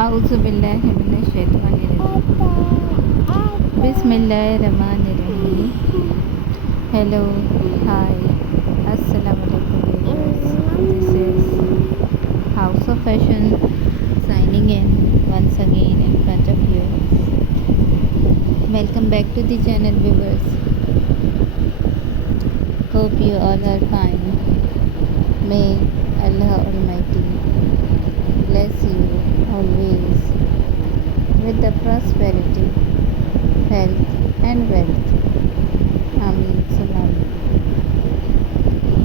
A'udzu billahi minasyaitonir rajim. Bismillahirrahmanirrahim. Hello, hi, assalamualaikum viewers. This is House of Fashion signing in once again in front of you. Welcome back to the channel, viewers. Hope you all are fine. May Allah Almighty bless you always with the prosperity, health and wealth. Ameen Summa.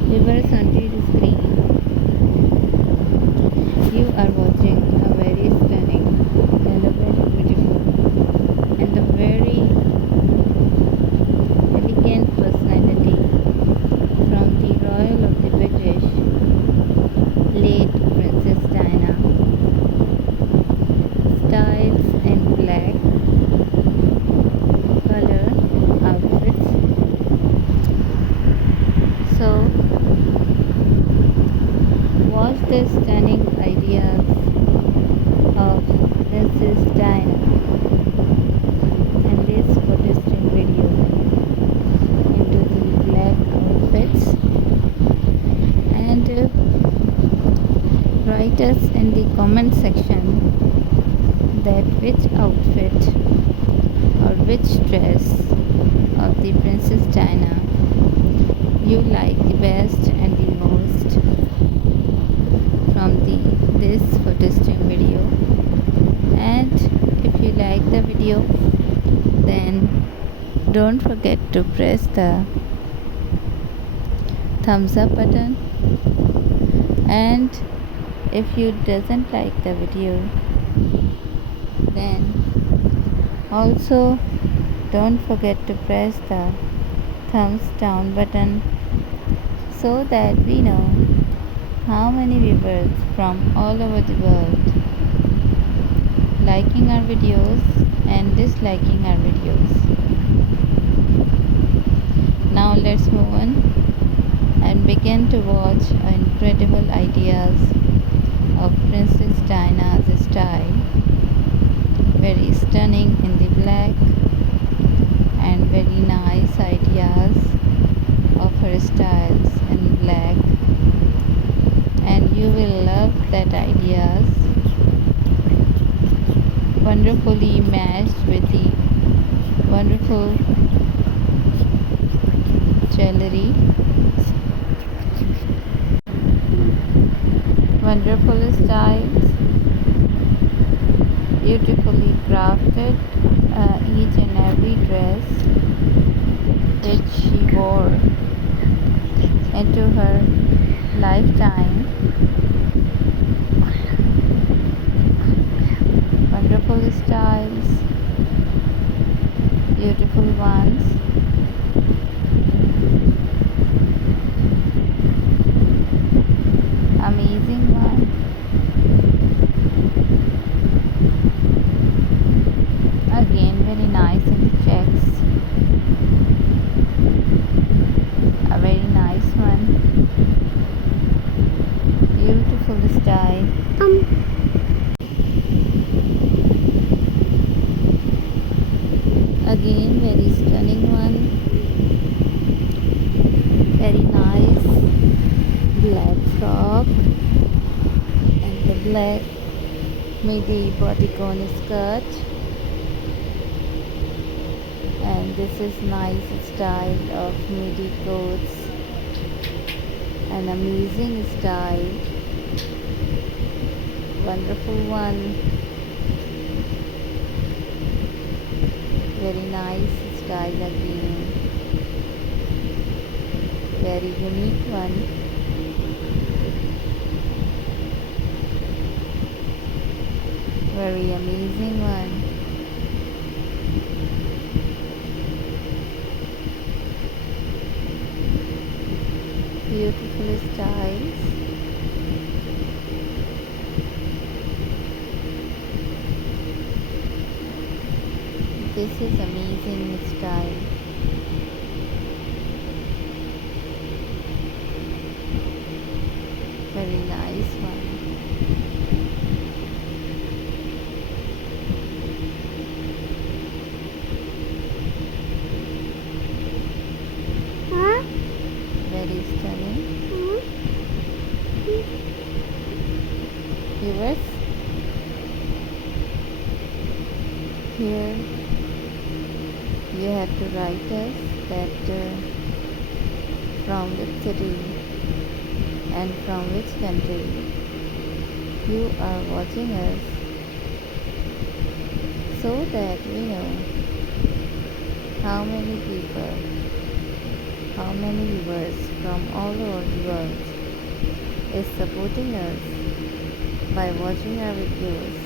Viewers, on the screen you are watching a very stunning and a very beautiful and a very elegant personality from the Royal of the British, late Princess Diana. Styles in black color outfits. So watch the stunning ideas of Princess Diana in this photosynthetic video into the black outfits, and write us in the comment section that which outfit or which dress of the Princess Diana you like the best and the most from this photosynthetic video. And if you like the video, then don't forget to press the thumbs up button, and if you doesn't like the video, then also don't forget to press the thumbs down button so that we know how many viewers from all over the world liking our videos and disliking our videos. Now let's move on and begin to watch incredible ideas of Princess Diana's style. Very stunning in the black and very nice ideas of her styles in black, and you will love that ideas. Wonderfully matched with the wonderful jewelry, wonderful styles, beautifully crafted each and every dress which she wore into her lifetime. Wonderful styles, beautiful ones, amazing one. Again, very nice in the checks. A very nice one. Beautiful style. Again, very stunning one. Very nice black frock and the black midi bodycon skirt. And this is nice style of midi coats. An amazing style. Wonderful one. Very nice style again. Very unique one. Very amazing one. Beautiful styles. This is amazing style. Very nice one. Here you have to write us that from which city and from which country you are watching us, so that we know how many people, how many viewers from all over the world is supporting us by watching our videos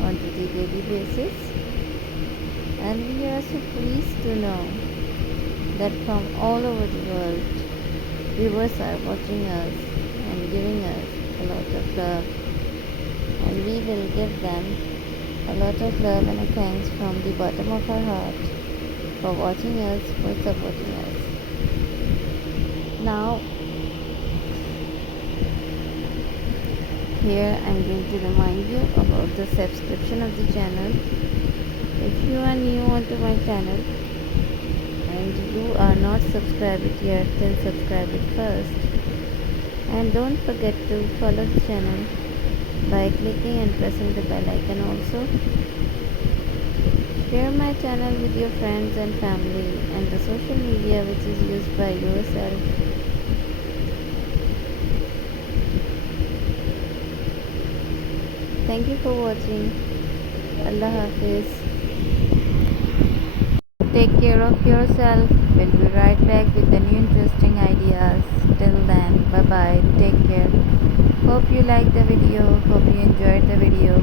on a daily basis. And we are so pleased to know that from all over the world viewers are watching us and giving us a lot of love, and we will give them a lot of love and a thanks from the bottom of our heart for watching us, for supporting us. Now here I am going to remind you about the subscription of the channel. If you are new onto my channel and you are not subscribed yet, then subscribe it first. And don't forget to follow the channel by clicking and pressing the bell icon also. Share my channel with your friends and family and the social media which is used by yourself. Thank you for watching. Allah Hafiz. Take care of yourself. We'll be right back with the new interesting ideas. Till then, bye bye. Take care. Hope you liked the video. Hope you enjoyed the video.